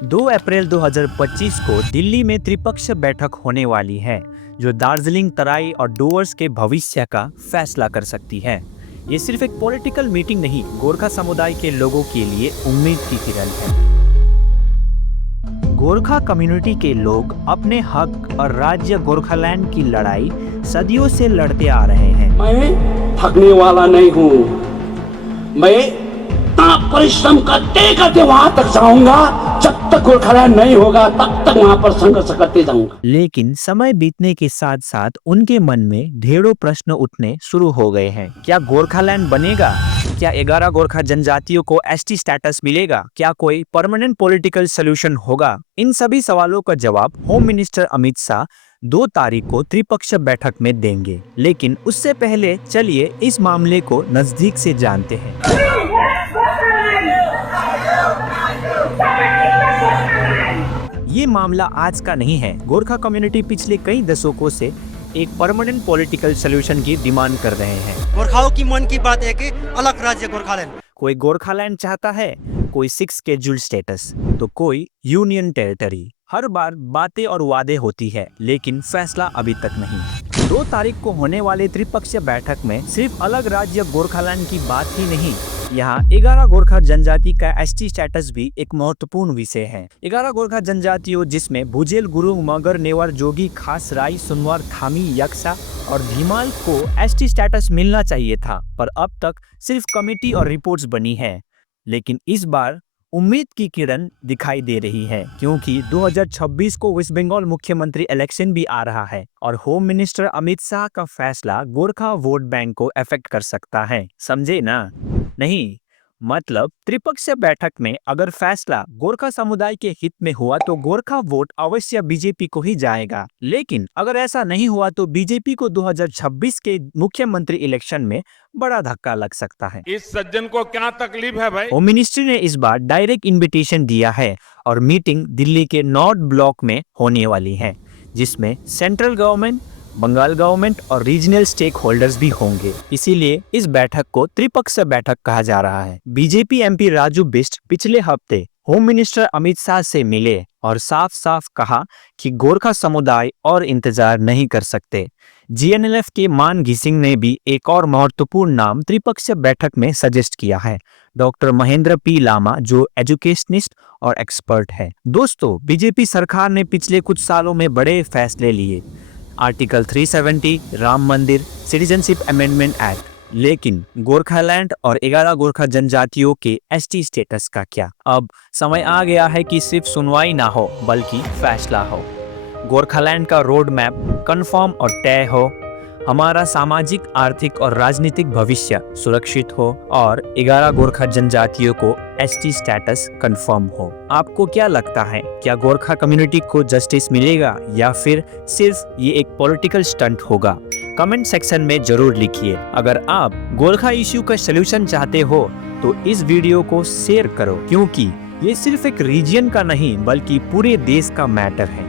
2 अप्रैल 2025 को दिल्ली में त्रिपक्षीय बैठक होने वाली है जो दार्जिलिंग तराई और डूवर्स के भविष्य का फैसला कर सकती है। ये सिर्फ एक पॉलिटिकल मीटिंग नहीं, गोरखा समुदाय के लोगों के लिए उम्मीद की किरण है। गोरखा कम्युनिटी के लोग अपने हक और राज्य गोरखालैंड की लड़ाई सदियों से लड़ते आ रहे हैं। मैं थकने वाला नहीं हूँ। मैं इतना परिश्रम करते वहां तक जाऊंगा, जब तक गोरखालैंड नहीं होगा तब तक वहां पर संघर्ष करते जाऊंगा। लेकिन समय बीतने के साथ साथ उनके मन में ढेरों प्रश्न उठने शुरू हो गए हैं। क्या गोरखालैंड बनेगा? क्या 11 गोरखा जनजातियों को एसटी स्टेटस मिलेगा? क्या कोई परमानेंट पॉलिटिकल सॉल्यूशन होगा? इन सभी सवालों का जवाब होम मिनिस्टर अमित शाह 2 तारीख को त्रिपक्षीय बैठक में देंगे। लेकिन उससे पहले चलिए इस मामले को नजदीक से जानते हैं। ये मामला आज का नहीं है। गोरखा कम्युनिटी पिछले कई दशकों से एक परमानेंट पॉलिटिकल सॉल्यूशन की डिमांड कर रहे हैं। गोरखाओं की मन की बात है कि अलग राज्य गोरखालैंड। कोई गोरखालैंड चाहता है, कोई 6 शेड्यूल स्टेटस, तो कोई यूनियन टेरिटरी। हर बार बातें और वादे होती है, लेकिन फैसला अभी तक नहीं। 2 तारीख को होने वाले त्रिपक्षीय बैठक में सिर्फ अलग राज्य गोरखालैंड की बात ही नहीं, यहाँ 11 गोरखा जनजाति का एसटी स्टेटस भी एक महत्वपूर्ण विषय है। 11 गोरखा जनजातियों जिसमें भुजेल, गुरुंग, मगर, नेवार, जोगी, खास, राई, सुनवार, थामी, यक्सा और भीमाल को एसटी स्टेटस मिलना चाहिए था, पर अब तक सिर्फ कमेटी और रिपोर्ट्स बनी है। लेकिन इस बार उम्मीद की किरण दिखाई दे रही है, क्योंकि 2026 को वेस्ट बंगाल मुख्यमंत्री इलेक्शन भी आ रहा है और होम मिनिस्टर अमित शाह का फैसला गोरखा वोट बैंक को अफेक्ट कर सकता है। समझे ना? नहीं, मतलब त्रिपक्षीय बैठक में अगर फैसला गोरखा समुदाय के हित में हुआ तो गोरखा वोट अवश्य बीजेपी को ही जाएगा। लेकिन अगर ऐसा नहीं हुआ तो बीजेपी को 2026 के मुख्यमंत्री इलेक्शन में बड़ा धक्का लग सकता है। इस सज्जन को क्या तकलीफ है भाई? होम मिनिस्ट्री ने इस बार डायरेक्ट इन्विटेशन दिया है और मीटिंग दिल्ली के नॉर्थ ब्लॉक में होने वाली है, जिसमें सेंट्रल गवर्नमेंट, बंगाल गवर्नमेंट और रीजनल स्टेक होल्डर्स भी होंगे। इसीलिए इस बैठक को त्रिपक्षीय बैठक कहा जा रहा है। बीजेपी एमपी राजू बिष्ट पिछले हफ्ते होम मिनिस्टर अमित शाह से मिले और साफ साफ कहा कि गोरखा समुदाय और इंतजार नहीं कर सकते। जीएनएलएफ के मान घिसिंग ने भी एक और महत्वपूर्ण नाम त्रिपक्षीय बैठक में सजेस्ट किया है, डॉक्टर महेंद्र पी लामा, जो एजुकेशनिस्ट और एक्सपर्ट है। दोस्तों, बीजेपी सरकार ने पिछले कुछ सालों में बड़े फैसले लिए, आर्टिकल 370, राम मंदिर, सिटीजनशिप अमेंडमेंट एक्ट, लेकिन गोरखालैंड और 11 गोरखा जनजातियों के एसटी स्टेटस का क्या? अब समय आ गया है कि सिर्फ सुनवाई ना हो बल्कि फैसला हो। गोरखालैंड का रोड मैप कंफर्म और तय हो, हमारा सामाजिक, आर्थिक और राजनीतिक भविष्य सुरक्षित हो और 11 गोरखा जनजातियों को एसटी स्टेटस कंफर्म हो। आपको क्या लगता है, क्या गोरखा कम्युनिटी को जस्टिस मिलेगा या फिर सिर्फ ये एक पॉलिटिकल स्टंट होगा? कमेंट सेक्शन में जरूर लिखिए। अगर आप गोरखा इश्यू का सलूशन चाहते हो तो इस वीडियो को शेयर करो, क्योंकि ये सिर्फ एक रीजन का नहीं बल्कि पूरे देश का मैटर है।